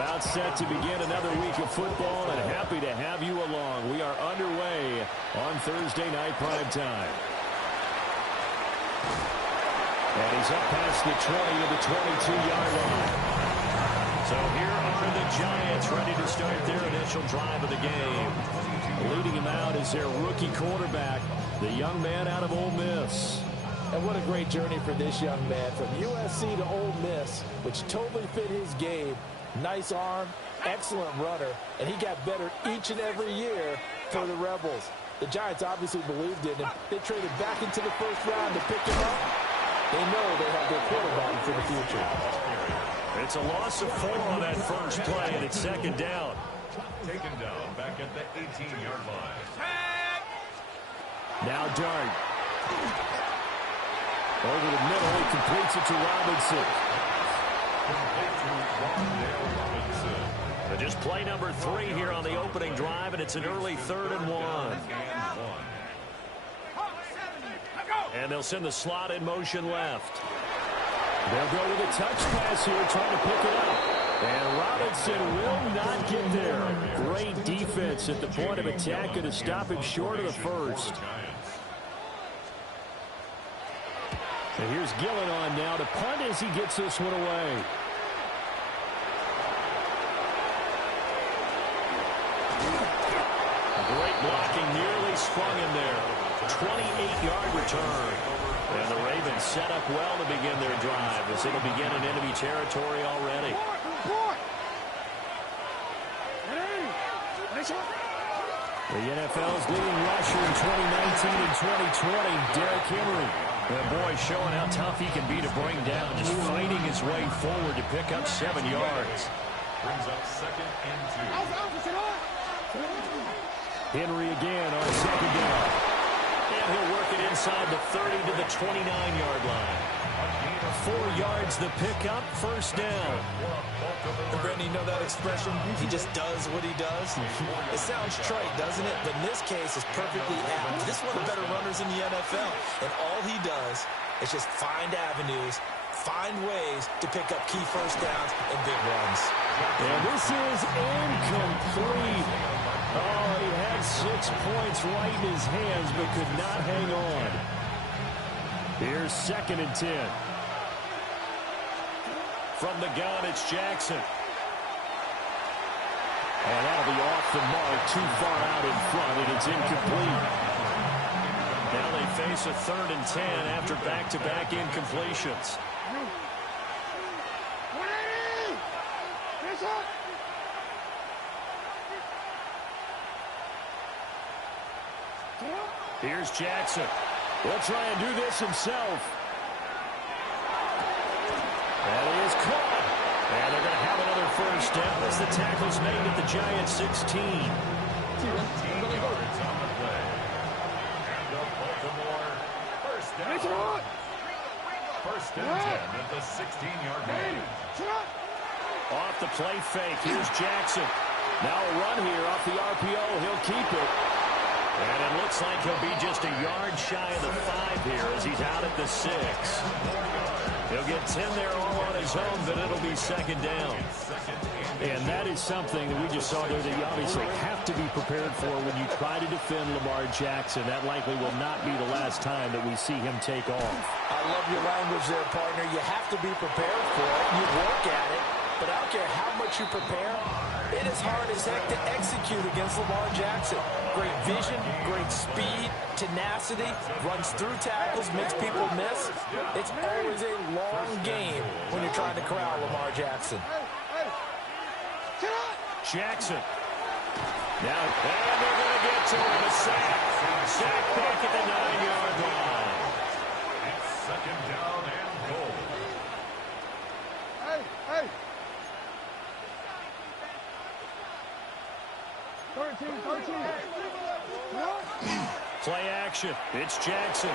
About set to begin another week of football, and happy to have you along. We are underway on Thursday night prime time. And he's up past the 20 to the 22-yard line. So here are the Giants ready to start their initial drive of the game. Leading him out is their rookie quarterback, the young man out of Ole Miss. And what a great journey for this young man. From USC to Ole Miss, which totally fit his game. Nice arm, excellent runner, and he got better each and every year for the Rebels. The Giants obviously believed in him. They traded back into the first round to pick him up. They know they have their quarterback for the future. It's a loss of 4 on that first play, and it's second down. Taken down back at the 18-yard line. Now Dart. Over the middle, he completes it to Robinson. So just play number 3 here on the opening drive, and it's an early 3rd and 1. And they'll send the slot in motion left. They'll go with a touch pass here, trying to pick it up. And Robinson will not get there. Great defense at the point of attack to stop him short of the first. And here's Gillen on now to punt as he gets this one away. Great blocking, nearly sprung him there. 28-yard return. And the Ravens set up well to begin their drive as it'll begin in enemy territory already. The NFL's leading rusher in 2019 and 2020, Derrick Henry. And boy, showing how tough he can be to bring down, just fighting his way forward to pick up 7 yards. Brings up 2nd and 2. Henry again on 2nd down. And he'll work it inside the 30 to the 29-yard line. 4 yards the pickup, first down. And Brandon, you know that expression? He just does what he does. It sounds trite, doesn't it? But in this case, it's perfectly apt. This is one of the better runners in the NFL. And all he does is just find avenues, find ways to pick up key first downs and big runs. And this is incomplete. Oh, he had 6 points right in his hands, but could not hang on. Here's 2nd and 10. From the gun, it's Jackson. And that'll be off the mark, too far out in front, and it's incomplete. Now they face a 3rd and 10 after back-to-back incompletions. Here's Jackson. He'll try and do this himself. That is caught. And they're going to have another first down as the tackle's made at the Giants' 16. 15 yards on the play. And the Baltimore first down. First and 10 at the 16-yard line. Off the play fake. Here's Jackson. Now a run here off the RPO. He'll keep it. And it looks like he'll be just a yard shy of the 5 here as he's out at the 6. He'll get 10 there all on his own, but it'll be second down. And that is something that we just saw there that you obviously have to be prepared for when you try to defend Lamar Jackson. That likely will not be the last time that we see him take off. I love your language there, partner. You have to be prepared for it. You work at it, but I don't care how much you prepare. It is hard as heck to execute against Lamar Jackson. Great vision, great speed, tenacity, runs through tackles, makes people miss. It's always a long game when you're trying to corral Lamar Jackson. Jackson. Now, and they're going to get to him. A sack. Sack back at the 9-yard line. It's 2nd down and goal. Hey. 13. Play action. It's Jackson.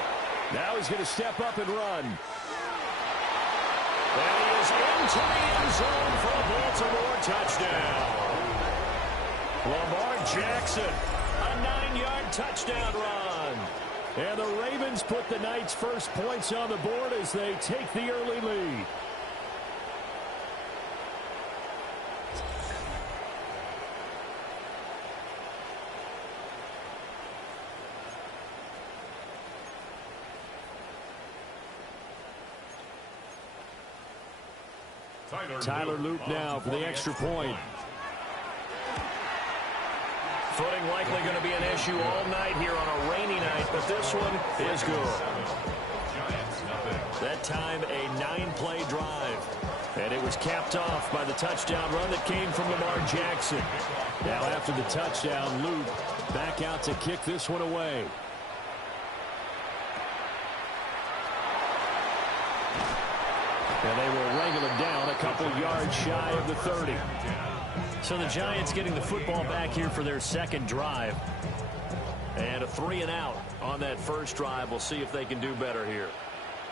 Now he's going to step up and run. And he is into the end zone for a Baltimore touchdown. Lamar Jackson, a 9-yard touchdown run. And the Ravens put the Knights' first points on the board as they take the early lead. Tyler Loop now for the extra point. Footing likely going to be an issue all night here on a rainy night, but this one is good. That time a 9-play drive. And it was capped off by the touchdown run that came from Lamar Jackson. Now after the touchdown, Loop back out to kick this one away. And they will wrangle it down a couple yards shy of the 30. So the Giants getting the football back here for their second drive. And a 3-and-out on that first drive. We'll see if they can do better here.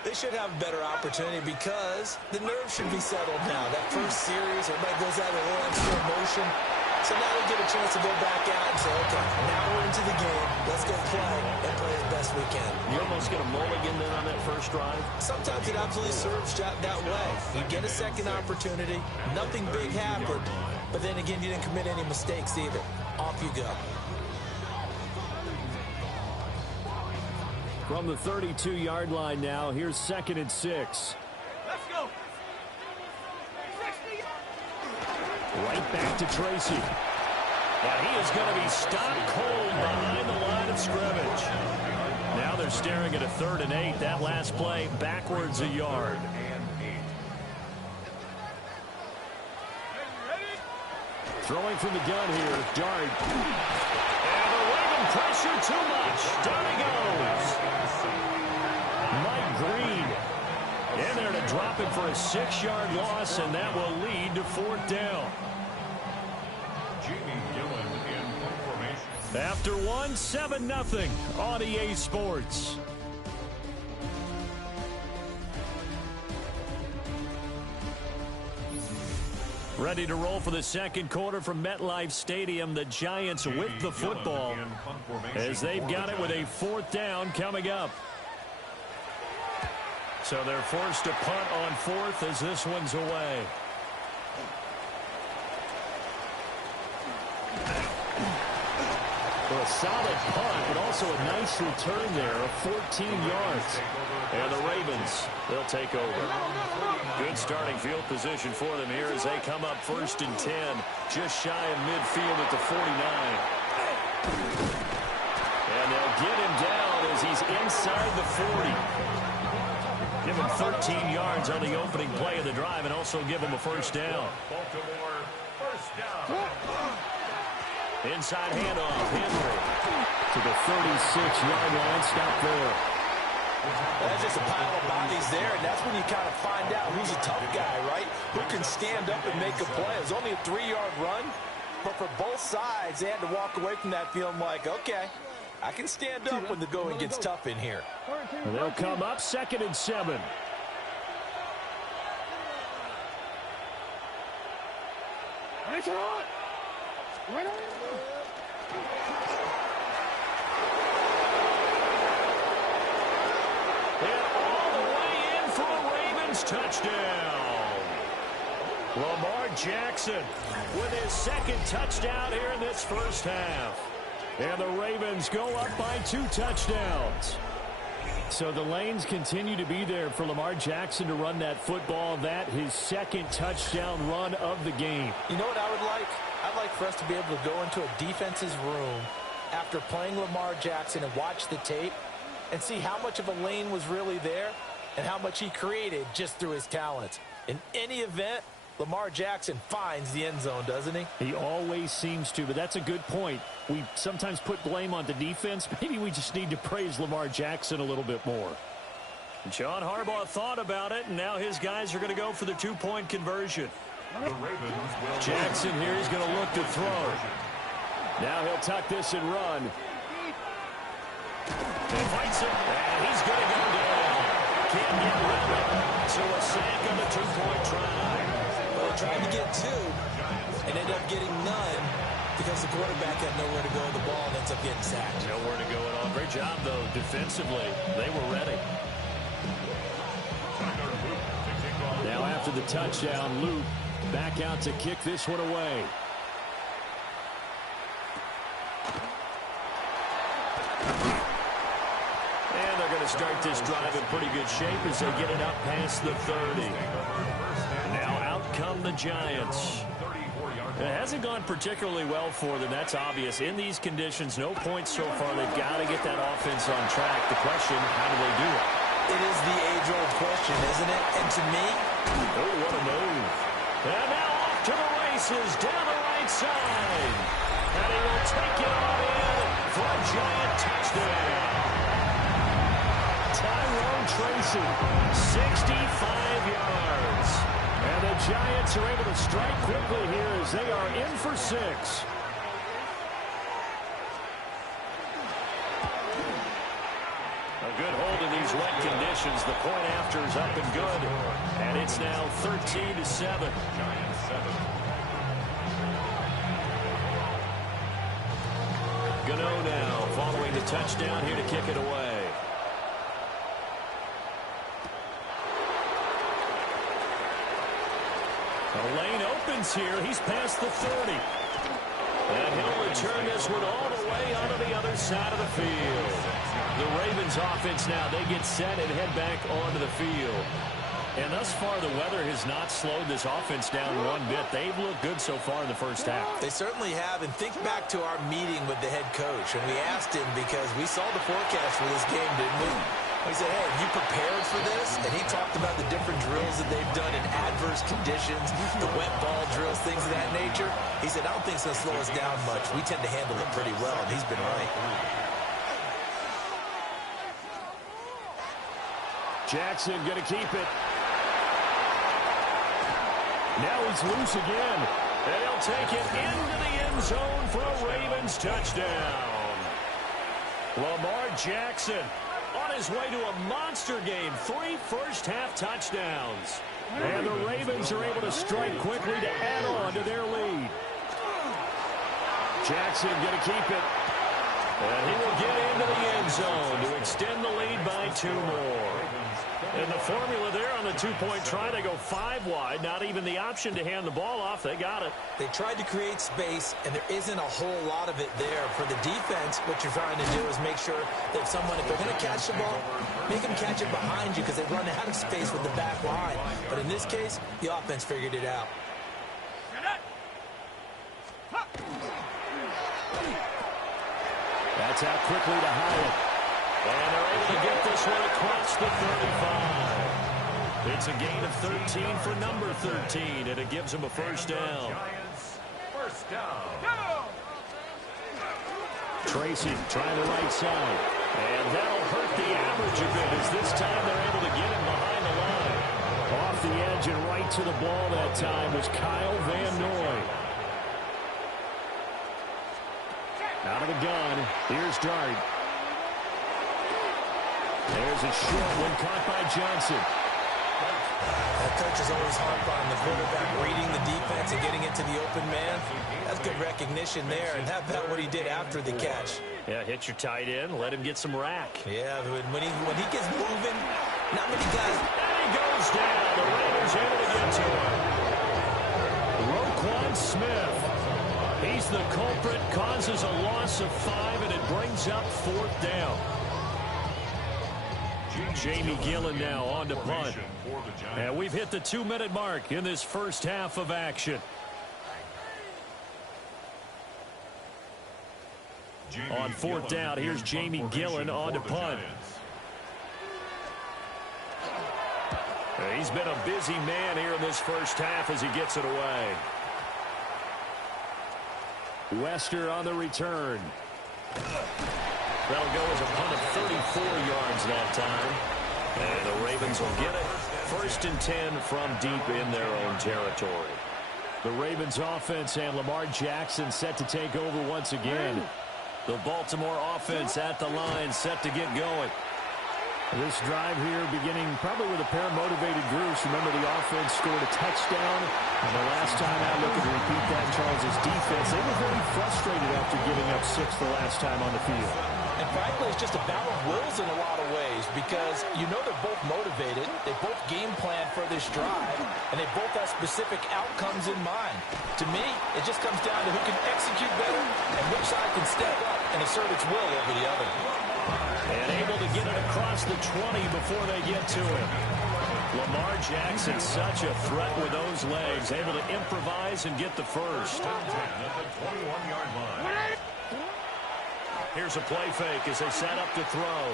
They should have a better opportunity because the nerves should be settled now. That first series, everybody goes out with a little extra emotion. So now they get a chance to go back out and say, okay, now we're into the game. Let's go play and play as best we can. You almost get a mulligan then on that first drive? Sometimes it absolutely serves that way. You get a second opportunity. Nothing big happened. But then again, you didn't commit any mistakes either. Off you go. From the 32-yard line now, here's 2nd and 6. Let's go. Right back to Tracy. And he is going to be stopped cold behind the line of scrimmage. Now they're staring at a 3rd and 8. That last play backwards a yard. Throwing from the gun here, Dart. And the Raven pressure too much. Down he goes. Mike Green in there to drop it for a 6-yard loss, and that will lead to 4th down. After one, 7-0 on EA Sports. Ready to roll for the second quarter from MetLife Stadium. The Giants with the football as they've got it with a 4th down coming up. So they're forced to punt on 4th as this one's away. Well, a solid punt, but also a nice return there of 14 yards. And the Ravens, they'll take over. Good starting field position for them here as they come up 1st and 10, just shy of midfield at the 49. And they'll get him down as he's inside the 40. Give him 13 yards on the opening play of the drive and also give him a 1st down. Inside handoff, Henry to the 36-yard line, stop there. That's just a pile of bodies there, and that's when you kind of find out who's a tough guy, right? Who can stand up and make a play. It was only a 3-yard run, but for both sides, they had to walk away from that feeling like, okay, I can stand up when the going gets tough in here. And they'll come up 2nd and 7. Touchdown. Lamar Jackson with his 2nd touchdown here in this first half. And the Ravens go up by 2 touchdowns. So the lanes continue to be there for Lamar Jackson to run that football. That his 2nd touchdown run of the game. You know what I would like? I'd like for us to be able to go into a defense's room after playing Lamar Jackson and watch the tape and see how much of a lane was really there and how much he created just through his talents. In any event, Lamar Jackson finds the end zone, doesn't he? He always seems to, but that's a good point. We sometimes put blame on the defense. Maybe we just need to praise Lamar Jackson a little bit more. John Harbaugh thought about it, and now his guys are going to go for the 2-point conversion. Jackson here is going to look to throw. Now he'll tuck this and run. He fights it, and he's going to go down. Can't get around it. So a sack on the 2-point try. Well, they tried to get 2 and ended up getting none because the quarterback had nowhere to go with the ball and ends up getting sacked. Nowhere to go at all. Great job, though, defensively. They were ready. Now after the touchdown, Luke back out to kick this one away. And they're going to start this drive in pretty good shape as they get it up past the 30. Now out come the Giants. It hasn't gone particularly well for them. That's obvious. In these conditions, no points so far. They've got to get that offense on track. The question, how do they do it? It is the age-old question, isn't it? And to me... Oh, what a move. And now off to the races, down the right side. And he will take it on in for a Giant touchdown. Tyrone Tracy, 65 yards. And the Giants are able to strike quickly here as they are in for 6. A good hold in these wet conditions. The point after is up and good. And it's now 13-7. Giants 7. Gano now following the touchdown here to kick it away. The lane opens here. He's past the 30. And he'll return this one all the way onto the other side of the field. The Ravens offense now, they get set and head back onto the field. And thus far, the weather has not slowed this offense down one bit. They've looked good so far in the first half. They certainly have. And think back to our meeting with the head coach. And we asked him because we saw the forecast for this game, didn't we? We said, hey, have you prepared for this? And he talked about the different drills that they've done in adverse conditions, the wet ball drills, things of that nature. He said, I don't think it's going to slow us down much. We tend to handle it pretty well, and he's been right. Jackson going to keep it. Now he's loose again. And he'll take it into the end zone for a Ravens touchdown. Lamar Jackson on his way to a monster game. 3 first-half touchdowns. And the Ravens are able to strike quickly to add on to their lead. Jackson going to keep it. And he will get into the end zone to extend the lead by 2 more. And the formula there on the 2-point try, they go 5 wide. Not even the option to hand the ball off. They got it. They tried to create space, and there isn't a whole lot of it there. For the defense, what you're trying to do is make sure that if they're going to catch the ball, make them catch it behind you because they run out of space with the back line. But in this case, the offense figured it out. That's out quickly to Hyatt. And they're able to get this one across the 35. It's a gain of 13 for number 13, and it gives them a first down. Giants, first down. Tracy trying the right side. And that'll hurt the average a bit as this time they're able to get him behind the line. Off the edge and right to the ball that time was Kyle Van Noy. Out of the gun. Here's Dart. There's a short one caught by Johnson. That coach is always harp on the quarterback reading the defense and getting it to the open man. That's good recognition there, and how about what he did after the catch? Yeah, hit your tight end, let him get some rack. Yeah, when he gets moving, not many guys. And he goes down. The Raiders able to get to him. Roquan Smith. He's the culprit, causes a loss of 5, and it brings up 4th down. Jamie Gillen now on to punt. And we've hit the 2-minute mark in this first half of action. On 4th down, here's Jamie Gillen on to punt. He's been a busy man here in this first half as he gets it away. Wester on the return. That'll go as a punt of 34 yards that time. And the Ravens will get it. 1st and 10 from deep in their own territory. The Ravens offense and Lamar Jackson set to take over once again. The Baltimore offense at the line set to get going. This drive here beginning probably with a pair of motivated groups. Remember, the offense scored a touchdown. And the last time out, looking to repeat that, Charles' defense, they were very frustrated after giving up 6 the last time on the field. And frankly, it's just a battle of wills in a lot of ways because you know they're both motivated. They both game plan for this drive, and they both have specific outcomes in mind. To me, it just comes down to who can execute better and which side can step up and assert its will over the other. And able to get it across the 20 before they get to him. Lamar Jackson, such a threat with those legs, able to improvise and get the first. At the 21-yard line. Here's a play fake as they set up to throw.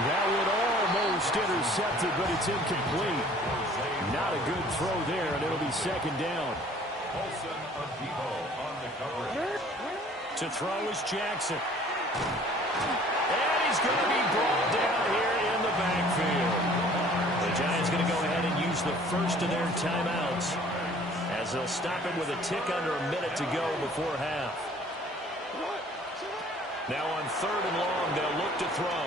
That would almost intercept it, but it's incomplete. Not a good throw there, and it'll be second down. Olsen Adipo on the coverage. To throw is Jackson. And he's going to be brought down here in the backfield. The Giants going to go ahead and use the first of their timeouts as they'll stop him with a tick under a minute to go before half. Now on 3rd and long, they'll look to throw.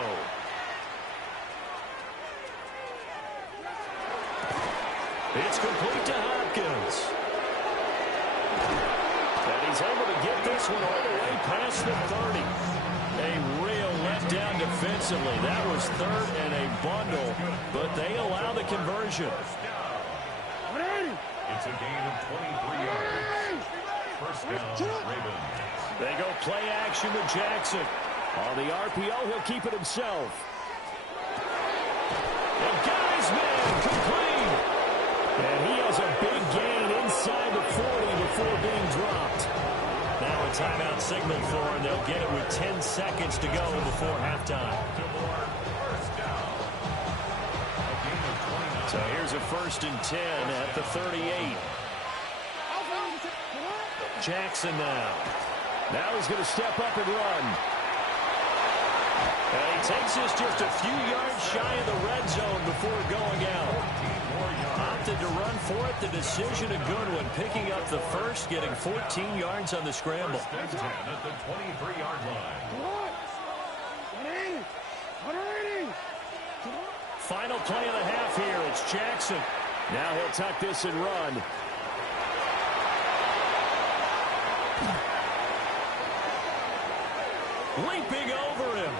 It's complete to Hopkins. And he's able to get this one all the way past the 30. A real letdown defensively. That was 3rd and a bundle, but they allow the conversion. It's a gain of 23 yards. First down, Ravens. They go play action with Jackson. On the RPO, he'll keep it himself. And got his man complete. And he has a big gain inside the 40 before being dropped. Now a timeout signal for him. They'll get it with 10 seconds to go before halftime. So here's a 1st and 10 at the 38. Jackson now. Now he's going to step up and run. And he takes this just a few yards shy of the red zone before going out. Opted to run for it. The decision a good one. Picking up the first, getting 14 yards on the scramble. At the 23-yard line. Final play of the half here. It's Jackson. Now he'll tuck this and run. Leaping over him.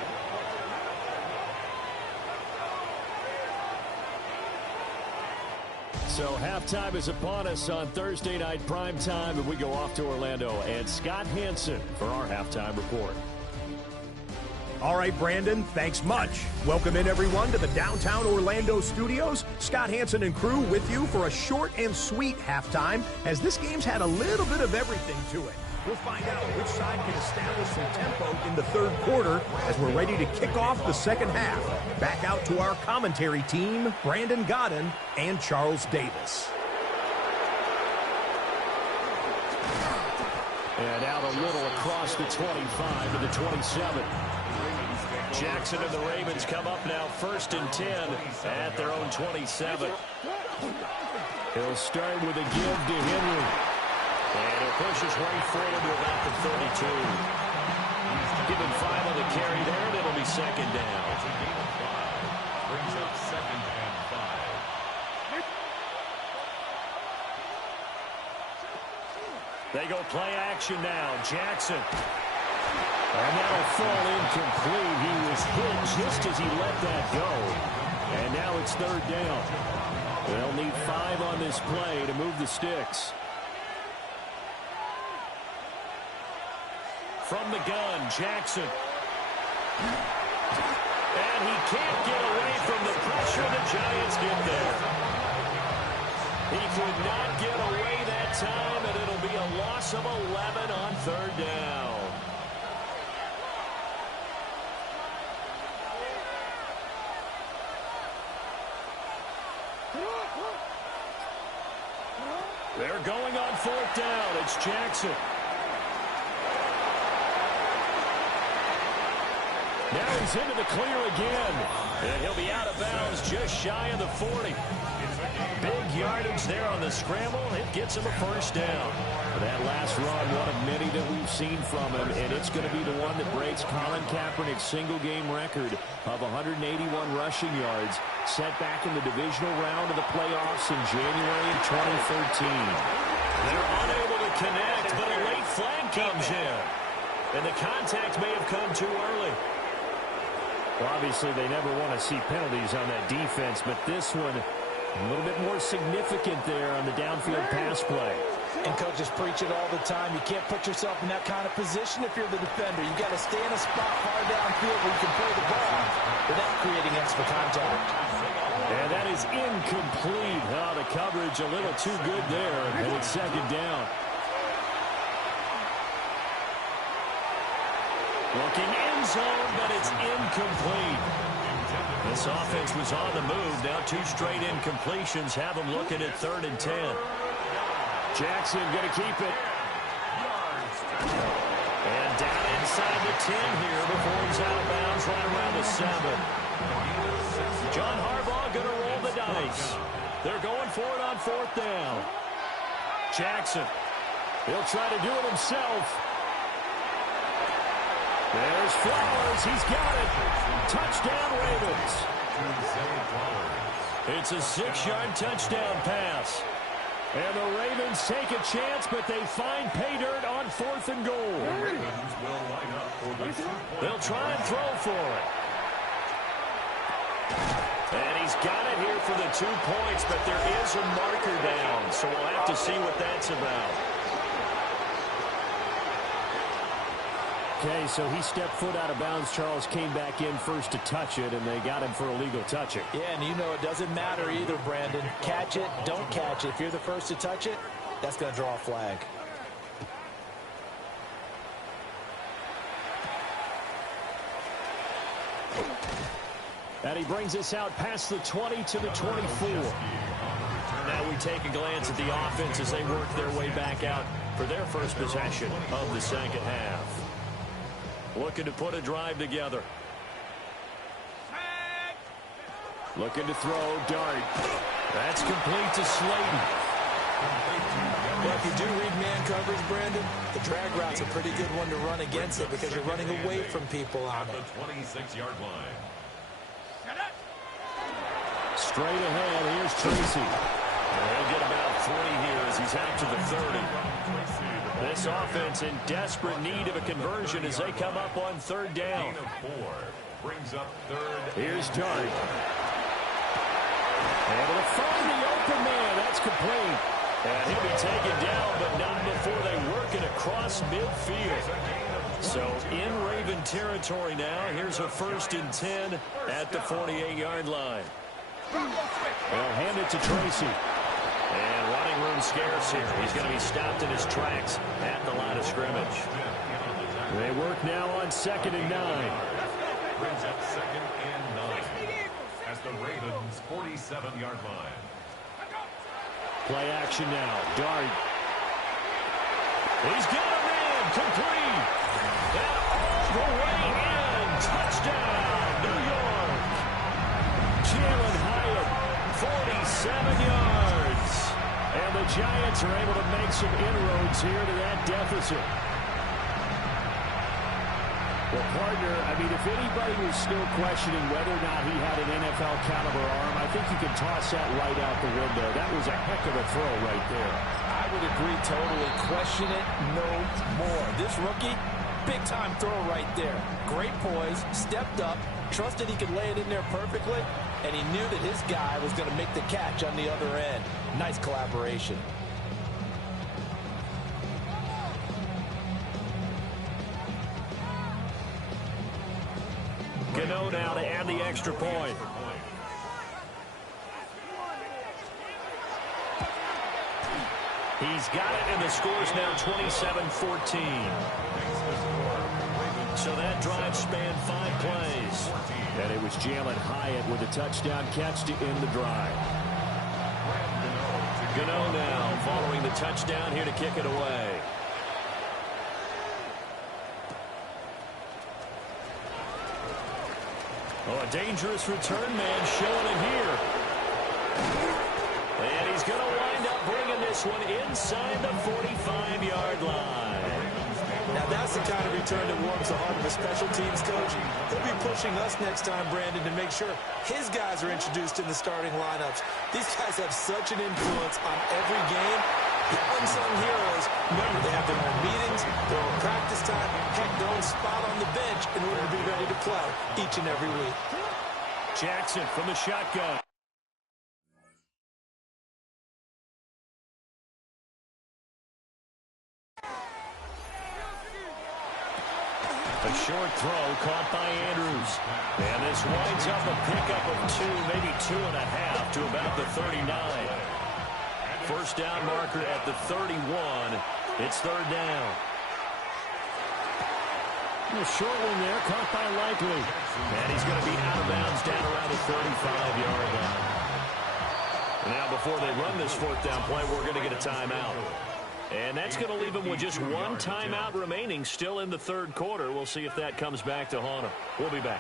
So halftime is upon us on Thursday night prime time, and we go off to Orlando. And Scott Hansen for our halftime report. All right, Brandon, thanks much. Welcome in, everyone, to the downtown Orlando studios. Scott Hansen and crew with you for a short and sweet halftime, as this game's had a little bit of everything to it. We'll find out which side can establish some tempo in the 3rd quarter as we're ready to kick off the 2nd half. Back out to our commentary team, Brandon Godden and Charles Davis. And out a little across the 25 to the 27. Jackson and the Ravens come up now 1st and 10 at their own 27. He'll start with a give to Henry. And he'll push his way forward to about the 32. Give him 5 on the carry there, and it'll be 2nd down. Brings up 2nd and 5. They go play action now. Jackson. And that'll fall incomplete. He was hit just as he let that go. And now it's 3rd down. They'll need 5 on this play to move the sticks. From the gun, Jackson. And he can't get away from the pressure. The Giants get there. He could not get away that time, and it'll be a loss of 11 on 3rd down. They're going on 4th down. It's Jackson. Now he's into the clear again. And he'll be out of bounds just shy of the 40. Big yardage there on the scramble. It gets him a 1st down. That last run, one of many that we've seen from him, and it's going to be the one that breaks Colin Kaepernick's single-game record of 181 rushing yards, set back in the divisional round of the playoffs in January of 2013. They're unable to connect, but a late flag comes in. And the contact may have come too early. Well, obviously, they never want to see penalties on that defense, but this one a little bit more significant there on the downfield pass play. And coaches preach it all the time. You can't put yourself in that kind of position if you're the defender. You got to stay in a spot far downfield where you can play the ball without creating extra contact. And that is incomplete. Oh, the coverage a little too good there, and it's second down. Looking end zone, but it's incomplete. This offense was on the move. Now 2 straight incompletions have them looking at 3rd and 10. Jackson going to keep it. And down inside the 10 here before he's out of bounds right around the 7. John Harbaugh going to roll the dice. They're going for it on 4th down. Jackson. He'll try to do it himself. There's Flowers. He's got it. Touchdown, Ravens. It's a 6-yard touchdown pass. And the Ravens take a chance, but they find pay dirt on 4th and goal. They'll try and throw for it. And he's got it here for the 2 points, but there is a marker down, so we'll have to see what that's about. Okay, so he stepped foot out of bounds. Charles came back in first to touch it, and they got him for illegal touching. Yeah, and you know it doesn't matter either, Brandon. Catch it, don't catch it. If you're the first to touch it, that's going to draw a flag. And he brings us out past the 20 to the 24. Now we take a glance at the offense as they work their way back out for their first possession of the second half. Looking to put a drive together. Looking to throw, dart. That's complete to Slayton. Well, if you do read man coverage, Brandon, the drag route's a pretty good one to run against it because you're running away from people on it. The 26-yard line. Straight ahead, here's Tracy. He'll get about 3 here as he's out to the 30. This offense in desperate need of a conversion as they come up on 3rd down. Gain of 4 brings up 3rd. Here's Dart. Able to find the open man. That's complete. And he'll be taken down, but not before they work it across midfield. So in Raven territory now. Here's a 1st and 10 at the 48-yard line. They'll hand it to Tracy. And running room scarce here. He's going to be stopped in his tracks at the line of scrimmage. They work now on 2nd and 9. Brings up 2nd and 9 as the Ravens' 47-yard line. Play action now. Dart. He's got a man. Complete. And all the way in. Touchdown, New York. Jalen Hyatt, 47 yards. And the Giants are able to make some inroads here to that deficit. Well, partner, I mean, if anybody was still questioning whether or not he had an NFL caliber arm, I think you can toss that right out the window. That was a heck of a throw right there. I would agree totally. Question it no more. This rookie, big-time throw right there. Great poise, stepped up, trusted he could lay it in there perfectly, and he knew that his guy was going to make the catch on the other end. Nice collaboration. Gano now to add the extra point. He's got it, and the score's now 27-14. So that drive spanned 5 plays. And it was Jalen Hyatt with a touchdown catch to end the drive. Gano now following the touchdown here to kick it away. Oh, a dangerous return man showing it here. And he's going to wind up bringing this one inside the 45-yard line. Now that's the kind of return that warms the heart of a special teams coach. He'll be pushing us next time, Brandon, to make sure his guys are introduced in the starting lineups. These guys have such an influence on every game. The unsung heroes, remember, they have their own meetings, their own practice time, heck, their own spot on the bench in order to be ready to play each and every week. Jackson from the shotgun. short throw caught by Andrews. And this winds up a pickup of 2, maybe 2.5 to about the 39. First down marker at the 31. It's third down. A short one there, caught by Likely. And he's going to be out of bounds down around the 35-yard line. Now, before they run this fourth down play, we're going to get a timeout. And that's going to leave them with just one timeout remaining still in the third quarter. We'll see if that comes back to haunt them. We'll be back.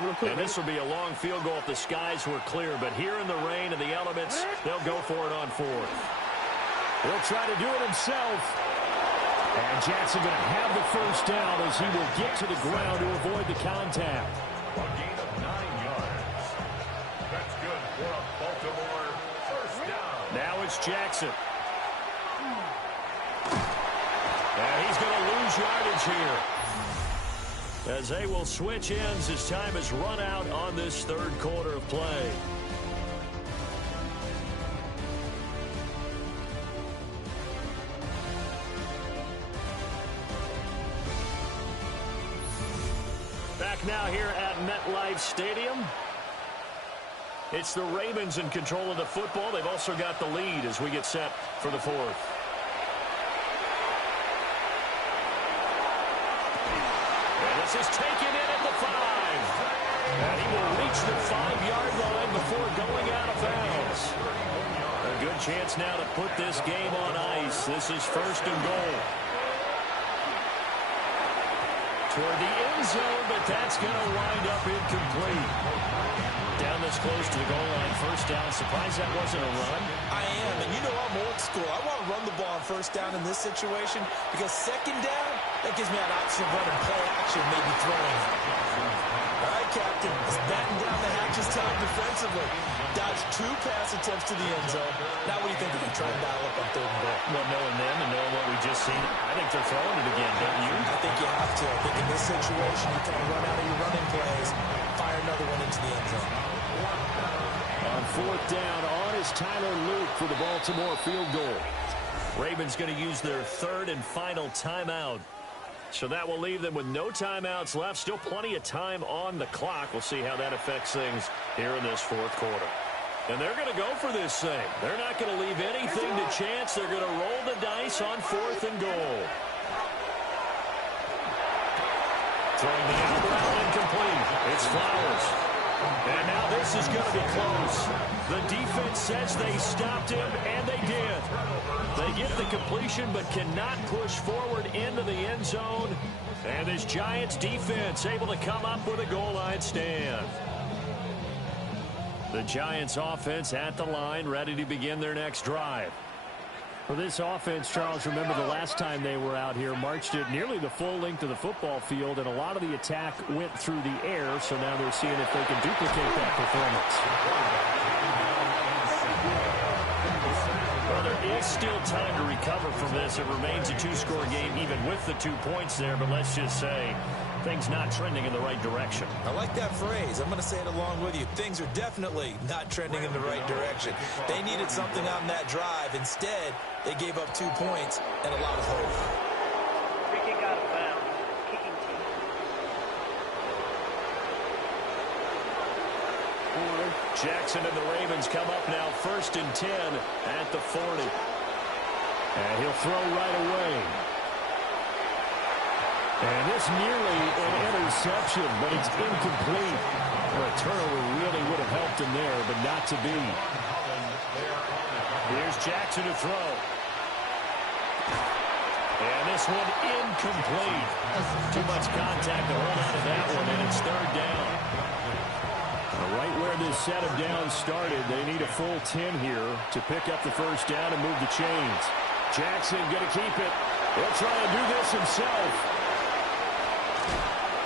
And this will be a long field goal if the skies were clear. But here in the rain and the elements, they'll go for it on fourth. He'll try to do it himself. And Jackson going to have the first down as he will get to the ground to avoid the contact. A gain of 9 yards. That's good for a Baltimore first down. Now it's Jackson. And he's going to lose yardage here, as they will switch ends as time has run out on this third quarter of play. Back now here at MetLife Stadium. It's the Ravens in control of the football. They've also got the lead as we get set for the fourth. This is taken in at the 5. And he will reach the 5-yard line before going out of bounds. A good chance now to put this game on ice. This is first and goal. Toward the end zone, but that's going to wind up incomplete. Down this close to the goal line, first down. Surprised that wasn't a run. I am, and you know I'm old school. I want to run the ball on first down in this situation because second down, that gives me an option of running play action, maybe throwing it. All right, Captain, let's batten down the hatches time defensively. Dodge 2 pass attempts to the end zone. Now what do you think? They're going to try and dial up on third and goal? Well, knowing them and knowing what we just seen, I think they're throwing it again, don't you? I think you have to. I think in this situation, you kind of run out of your running plays, fire another one into the end zone. On fourth down, on is Tyler Luke for the Baltimore field goal. Ravens going to use their third and final timeout. So that will leave them with no timeouts left. Still plenty of time on the clock. We'll see how that affects things here in this fourth quarter. And they're going to go for this thing. They're not going to leave anything to chance. They're going to roll the dice on fourth and goal. Throwing the out route incomplete. It's Flowers. And now this is going to be close. The defense says they stopped him, and they did. They get the completion but cannot push forward into the end zone. And this Giants defense able to come up with a goal line stand. The Giants offense at the line, ready to begin their next drive. For this offense, Charles, remember the last time they were out here, marched it nearly the full length of the football field, and a lot of the attack went through the air, so now they're seeing if they can duplicate that performance. Well, there is still time to recover from this. It remains a 2-score game even with the 2 points there, but let's just say things not trending in the right direction. I like that phrase. I'm going to say it along with you. Things are definitely not trending in the right direction. They needed something on that drive. Instead, they gave up 2 points and a lot of hope. Free kick out of bounds. Kicking team. Jackson and the Ravens come up now first and 10 at the 40. And he'll throw right away. And this nearly an interception, but it's incomplete. Well, a turnover really would have helped him there, but not to be. Here's Jackson to throw. And this one incomplete. Too much contact to hold on to that one, and it's third down. Right where this set of downs started, they need a full 10 here to pick up the first down and move the chains. Jackson going to keep it. He'll try to do this himself.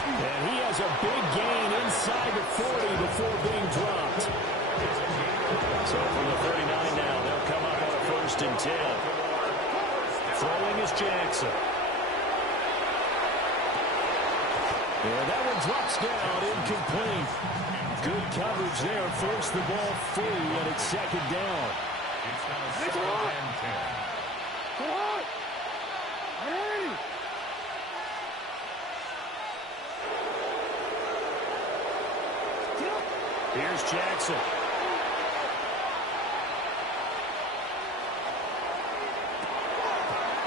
And he has a big gain inside the 40 before being dropped. So from the 39 now, they'll come up on a first and 10. Throwing is Jackson. And that one drops down, incomplete. Good coverage there, forced the ball free, and it's second down. It's now second and 10. Here's Jackson.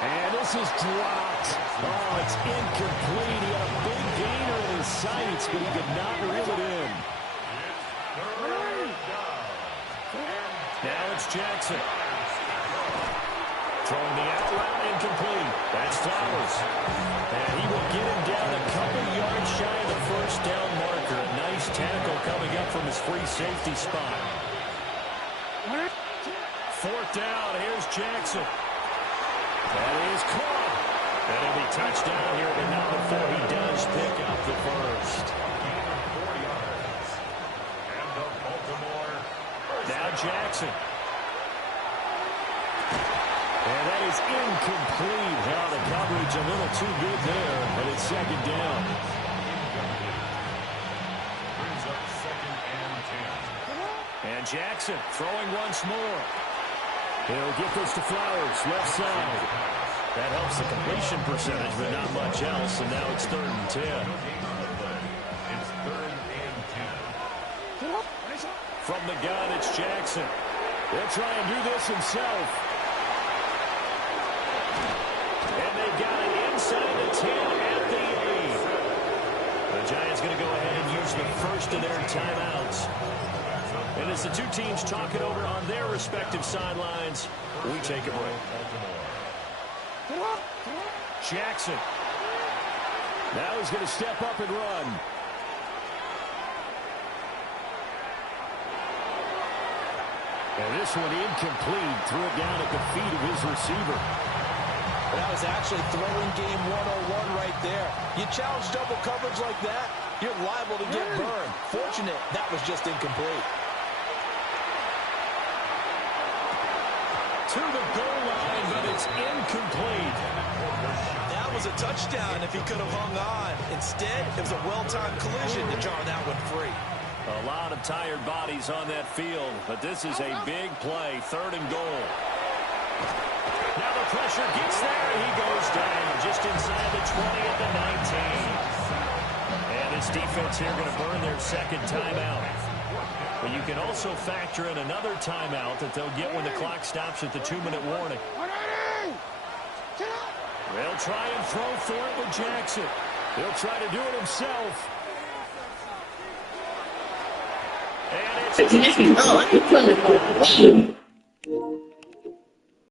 And this is dropped. Oh, it's incomplete. He had a big gainer in his sights, but he could not reel it in. Now it's Jackson. Throwing the out route, incomplete. That's Flowers. And he will get him down a couple yards shy of the first down marker. A nice tackle coming up from his free safety spot. Fourth down, here's Jackson. That is caught. And it'll be touchdown here, but not before he does pick up the first. Now Jackson. And that is incomplete. Now the coverage a little too good there, but it's second down. Brings up 2nd and 10. And Jackson throwing once more. He'll get this to Flowers, left side. That helps the completion percentage, but not much else, and now it's 3rd and 10. It's 3rd and 10. From the gun, it's Jackson. He'll try and do this himself. And they got it inside the 10 at the 8. The Giants going to go ahead and use the first of their timeouts. And as the two teams talk it over on their respective sidelines, we take a break. Jackson. Now he's going to step up and run. And this one incomplete. Threw it down at the feet of his receiver. That was actually throwing game 101 right there. You challenge double coverage like that, you're liable to get burned. Fortunate that was just incomplete. To the goal line, but it's incomplete. That was a touchdown if he could have hung on. Instead, it was a well-timed collision to jar that one free. A lot of tired bodies on that field, but this is a big play, 3rd and goal. Now the pressure gets there. He goes down just inside the 20 at the 19. And this defense here going to burn their second timeout. But you can also factor in another timeout that they'll get when the clock stops at the 2-minute warning. They'll try and throw for it with Jackson. He'll try to do it himself. And it's